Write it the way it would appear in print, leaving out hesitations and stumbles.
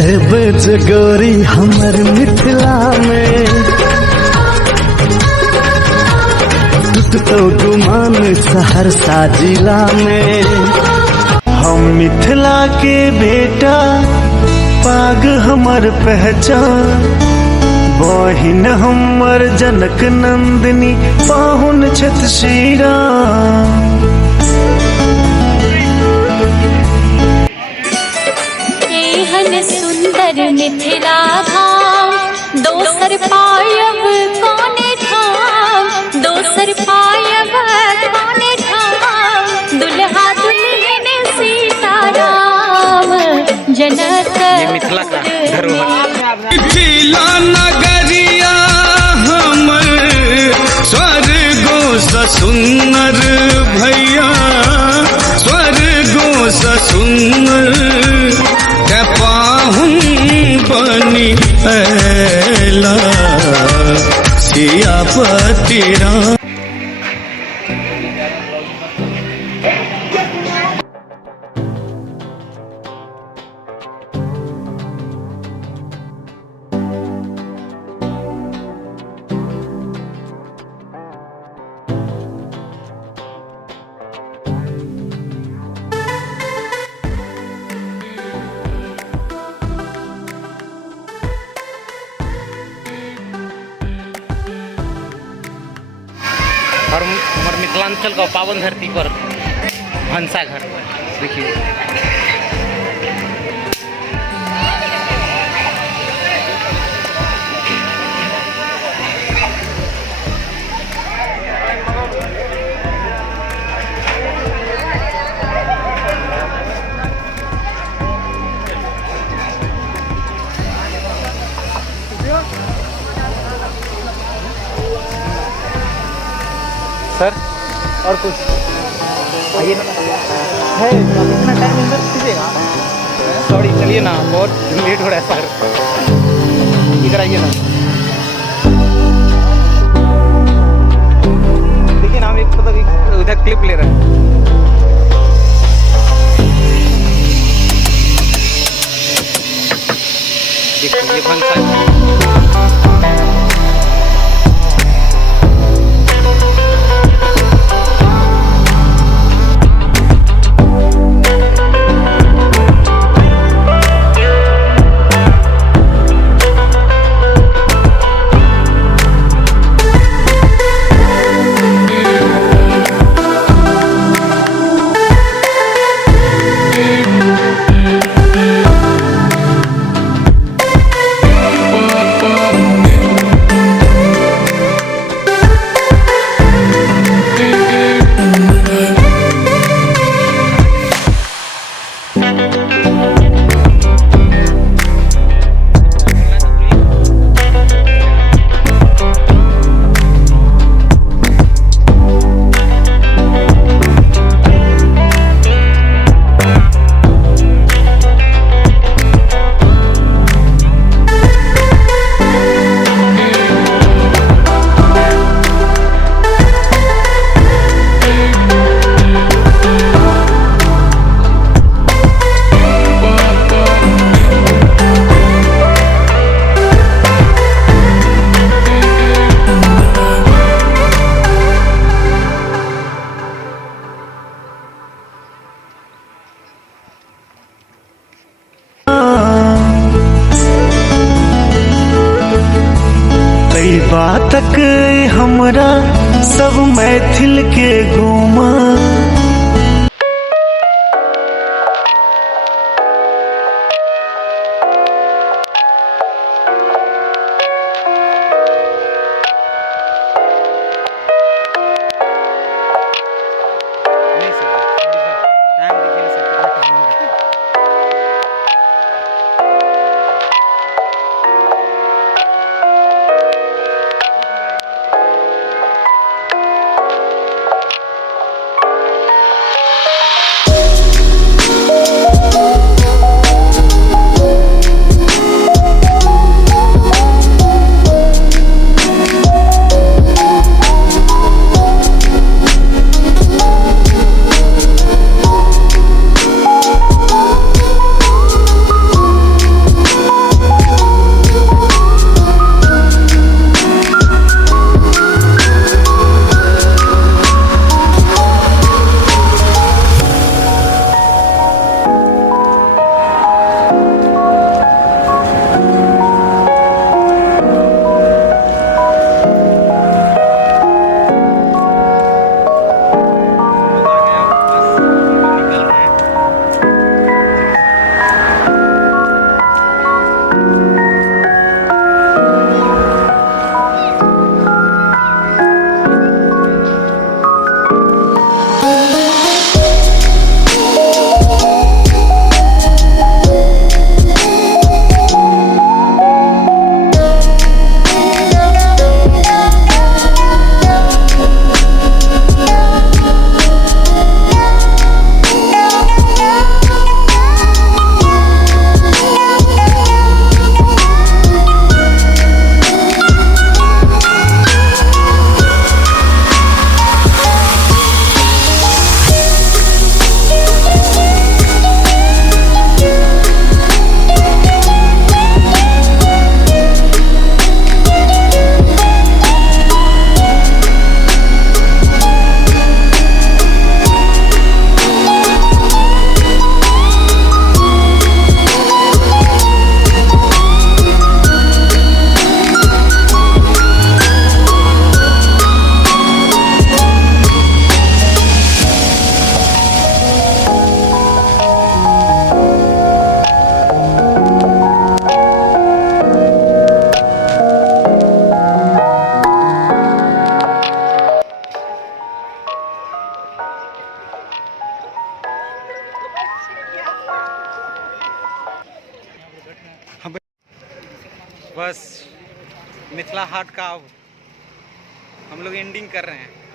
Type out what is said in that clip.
गोरी हमर मिथिला में तो गुमान सहरसा जिला में। हम मिथिला के बेटा पाग हमर पहचान, बहिन हमर जनक नंदिनी पाहुन छत श्री राम। सुंदर मिथिला धाम दोसर पायब कोने ठाम, दोसर पायब कोने ठाम। दुल्हा दुल्हन सीताराम जनक ये मिथिला का धरोहर। मिथिला नगरिया हमर स्वर्गो सुंदर भैया, स्वर्गो सुंदर पाहुन बनी ऐला सियापति राम। और हमारे मिथिलांचल का पावन धरती पर भंसा घर देखिए। सर और कुछ आइए ना, है इतना टाइम इधर कीजिएगा। सॉरी चलिए ना, बहुत लेट हो रहा है सर, इधर आइए ना। देखिए ना, हम एक उधर क्लिप ले रहे हैं। देखिए ये भंसा बातक हमरा सब मैथिल के घूमा। बस मिथिला हाट का अब हम लोग एंडिंग कर रहे हैं।